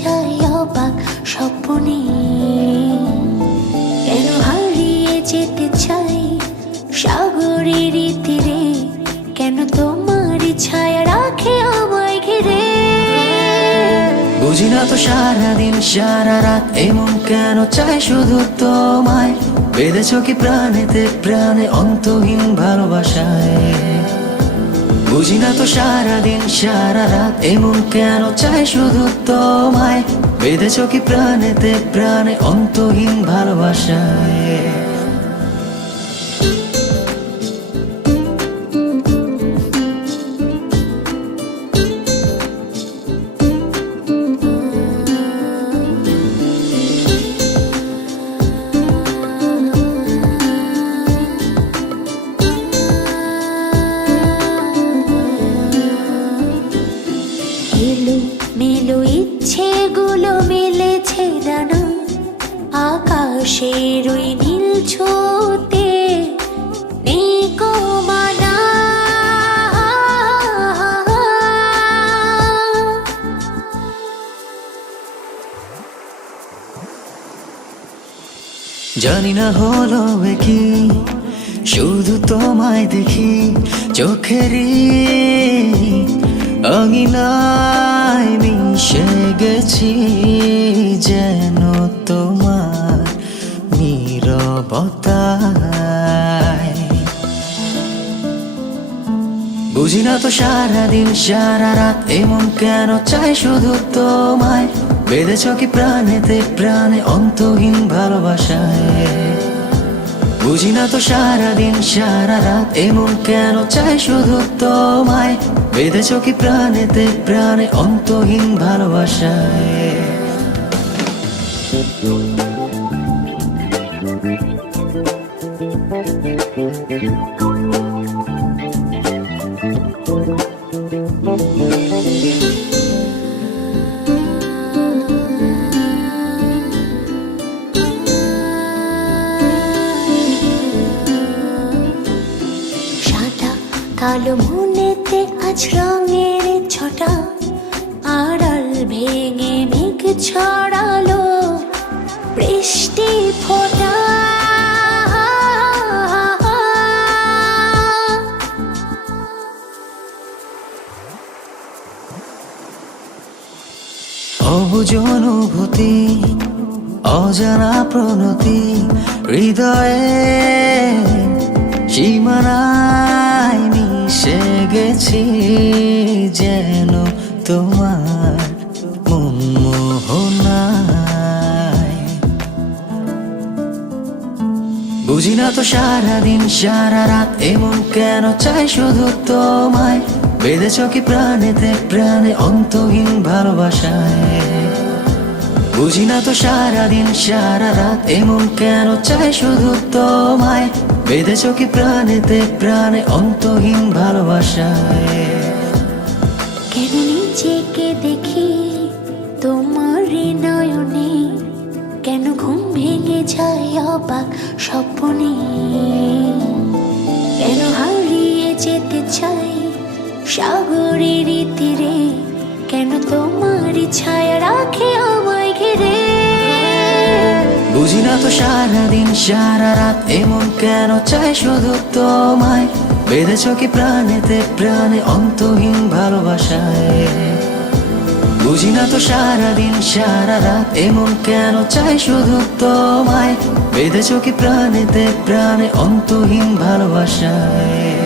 যায় অবাক স্বপ্নে। কেন হারিয়ে যেতে চাই সাগরের তীরে, কেন তোমার ছায়া রাখে আমায় ঘিরে। বুঝি না তো সারাদিন সারা রাত এমন কেন চাই শুধু তোমায়, বেঁধেছ কি প্রাণেতে প্রাণে অন্তহীন ভালোবাসায়। বুঝি না তো সারাদিন সারা রাত এমন কেন চাই শুধু তোমায়, বেঁধেছ কি প্রাণেতে প্রাণে অন্তহীন ভালোবাসায়। মেলো ইচ্ছেগুলো মিলেছে ডানা আকাশের ওই নীল ছোতে, নেকো মানা। জানি না হলো কি শুধু তোমায় দেখি চোখেরই আঙিনায় মিশে গেছি, যেন তোমার নীরবতায়। বুঝি না তো সারাদিন সারা রাত এমন কেন চাই শুধু তোমায়, বেঁধেছ কি প্রাণেতে প্রাণে অন্তহীন ভালোবাসায়। বুঝি না তো সারাদিন সারা রাত এমন কেন চাই শুধু তোমায়, বেঁধেছ কি প্রাণেতে প্রাণে অন্তহীন ভালোবাসায়। কালো মনেতে আজ রঙের ছটা, আড়াল ভেঙে মেঘ ছড়ালো বৃষ্টি ফোঁটা। অবুঝ অনুভূতি অজানা প্রণতি হৃদয়ে সীমানায় মিশে গেছি, যেন তোমার মনমোহনায়। বুঝি না তো সারাদিন সারা রাত এমন কেন চাই শুধু তোমায়, বেঁধেছ কি প্রাণেতে প্রাণে অন্তহীন ভালোবাসায়। বুঝি না তো সারাদিন সারা রাত এমন কেন চাই শুধু তোমায়, বেঁধেছ কি প্রাণেতে প্রাণে অন্তহীন ভালোবাসায়। কেন নিজেকে দেখি তোমার নয়নে, কেন ঘুম ভেঙে যায় অবাক স্বপ্নে। কেন হারিয়ে যেতে চাই সাগরের তীরে, কেন তোমার ছায়া রাখে আমায় ঘিরে। বুঝি না তো সারাদিন সারা রাত এমন কেন চাই শুধু তোমায়, বেঁধেছ কি প্রাণেতে প্রাণে অন্তহীন ভালোবাসায়। বুঝি না তো সারাদিন সারা রাত এমন কেন চাই শুধু তোমায়, বেঁধেছ কি প্রাণেতে প্রাণে অন্তহীন ভালোবাসায়।